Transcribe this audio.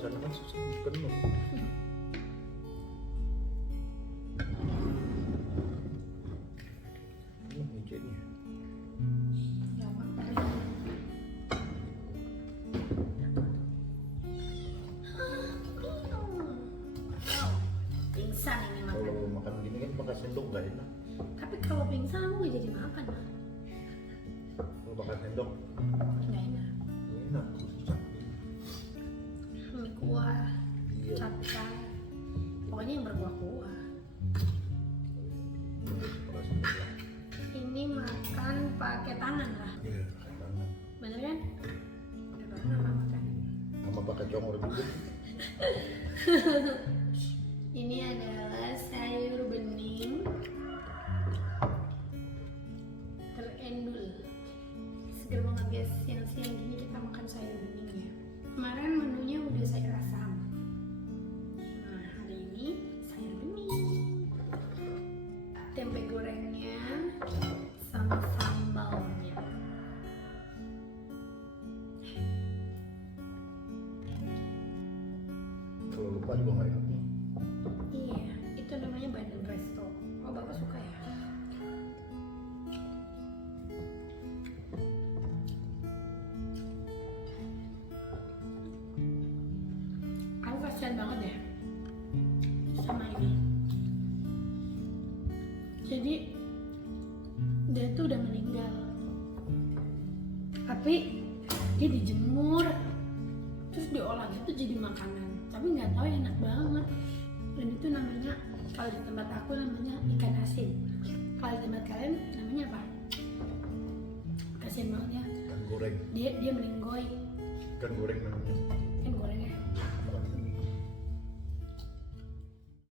sana kan susah penuh. Ini mejanya. Ya, apa? Pingsan ini makan. Kalau makan gini kan pakai sendok nggak enak. Tapi kalau pingsan aku gak jadi makan lah. Kalau pakai sendok Nggak enak. nggak enak, susah. Mie kuah, Iya. capcay, pokoknya yang berkuah-kuah. Pakai sendok lah. Ini makan pakai tangan lah, Iya, pakai tangan. bener kan? Bener banget mama makan. Sama pakai congor juga. Ini adalah sayur bening terendul. Seger banget guys, siang-siang gini kita makan sayur bening ya. Kemarin menunya udah saya rasam. Nah hari ini sayur bening, tempe gorengnya sama sambalnya. Kalau lupa juga nggak enak. Iya, itu namanya Bandeng Resto. Oh bapak suka ya? Aku kasihan banget ya sama ini. Jadi dia tuh udah meninggal, tapi dia dijemur, terus diolah gitu jadi makanan. Tapi nggak tahu enak banget. Dan itu namanya, kalau di tempat aku namanya ikan asin. Kalau di tempat kalian namanya apa? Kasian banget ya. Ikan goreng. Dia meninggoy Ikan goreng namanya. kan gorengnya.